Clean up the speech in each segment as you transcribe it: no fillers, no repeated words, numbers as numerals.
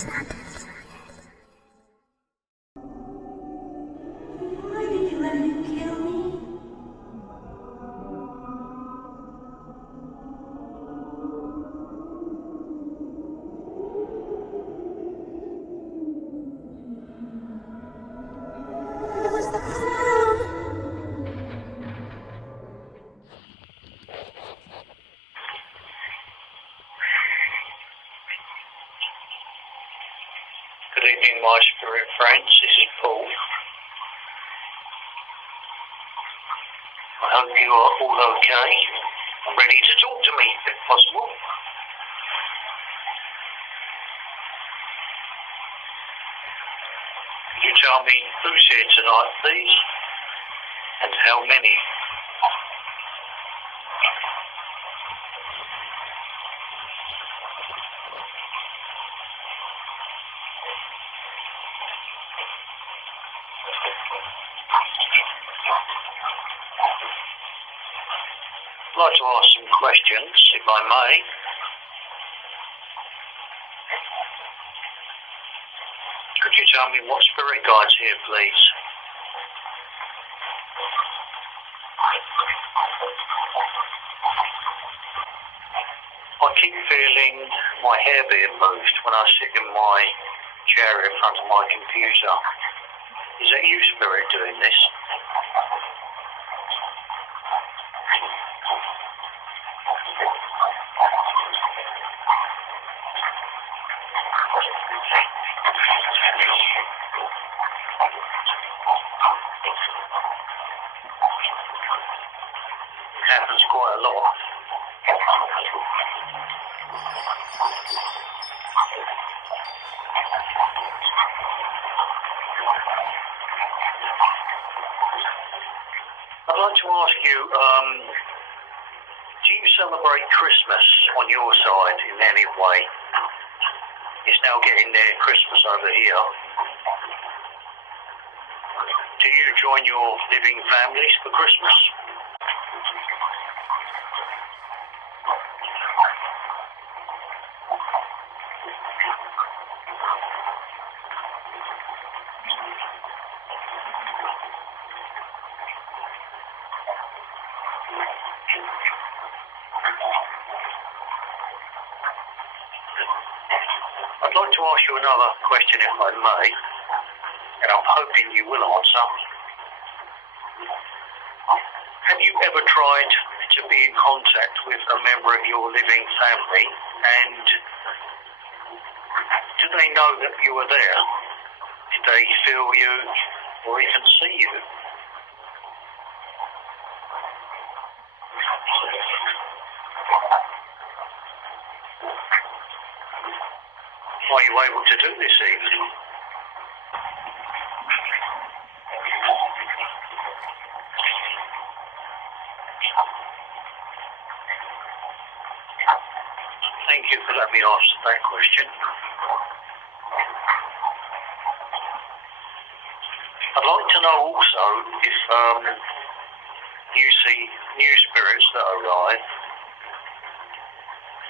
Why did you let him kill me? It was the clown. Good evening, my spirit friends. This is Paul. I hope you are all okay and ready to talk to me if possible. Could you tell me who's here tonight, please? And how many? I'd like to ask some questions, if I may. Could you tell me what spirit guide's here, please? I keep feeling my hair being moved when I sit in my chair in front of my computer. Is that you, spirit, doing this? It happens quite a lot. I'd like to ask you, do you celebrate Christmas on your side in any way? It's now getting near Christmas over here. Do you join your living families for Christmas? I'd like to ask you another question, if I may, and I'm hoping you will answer. Have you ever tried to be in contact with a member of your living family, and do they know that you are there? Did they feel you or even see you? Are you able to do this evening? Thank you for letting me answer that question. I'd like to know also if you see new spirits that arrive,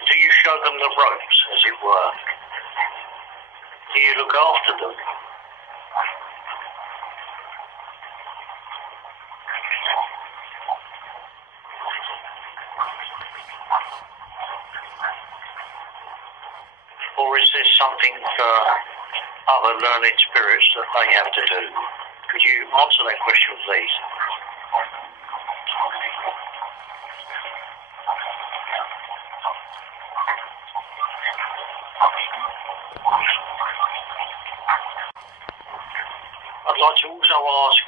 do you show them the ropes, as it were? Do you look after them? Or is this something for other learned spirits that they have to do? Could you answer that question, please? I'd like to also ask,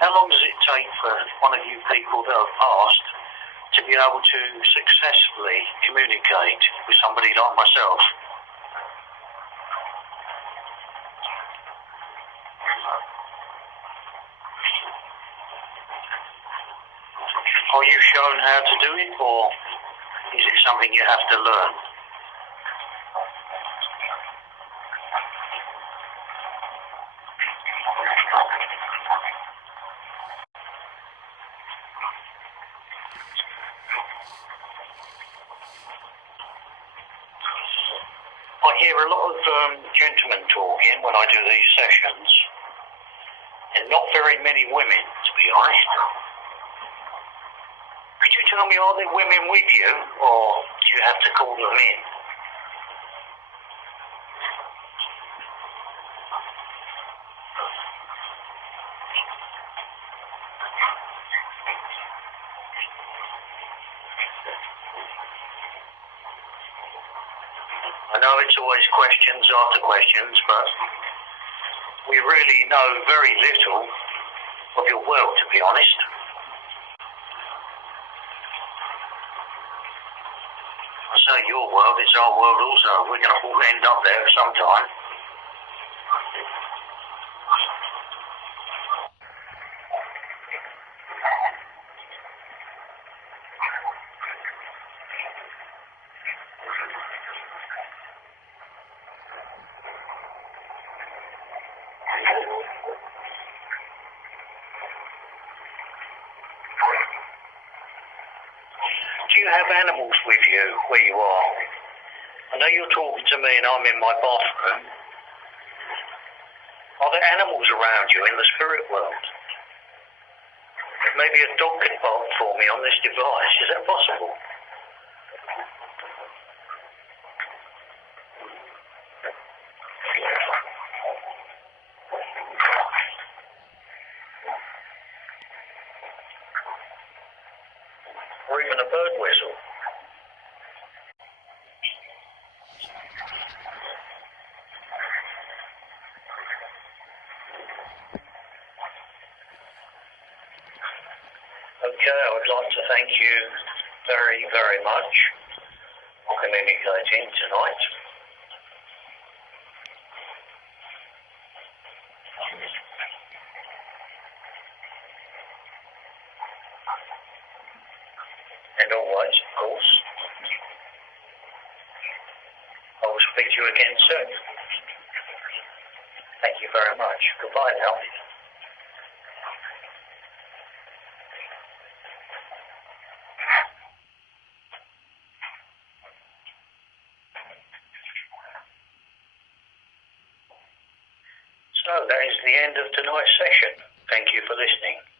how long does it take for one of you people that have passed to be able to successfully communicate with somebody like myself? Are you shown how to do it, or is it something you have to learn? I hear a lot of gentlemen talking when I do these sessions, and not very many women, to be honest. Could you tell me, are there women with you, or do you have to call them in? I know it's always questions after questions, but we really know very little of your world, to be honest. I say your world, it's our world also. We're going to all end up there sometime. Do you have animals with you where you are? I know you're talking to me and I'm in my bathroom. Are there animals around you in the spirit world? Maybe a dog can bark for me on this device. Is that possible? Or even a bird whistle? Okay, I would like to thank you very, very much for communicating tonight. And always, of course, I will speak to you again soon. Thank you very much. Goodbye now. So that is the end of tonight's session. Thank you for listening.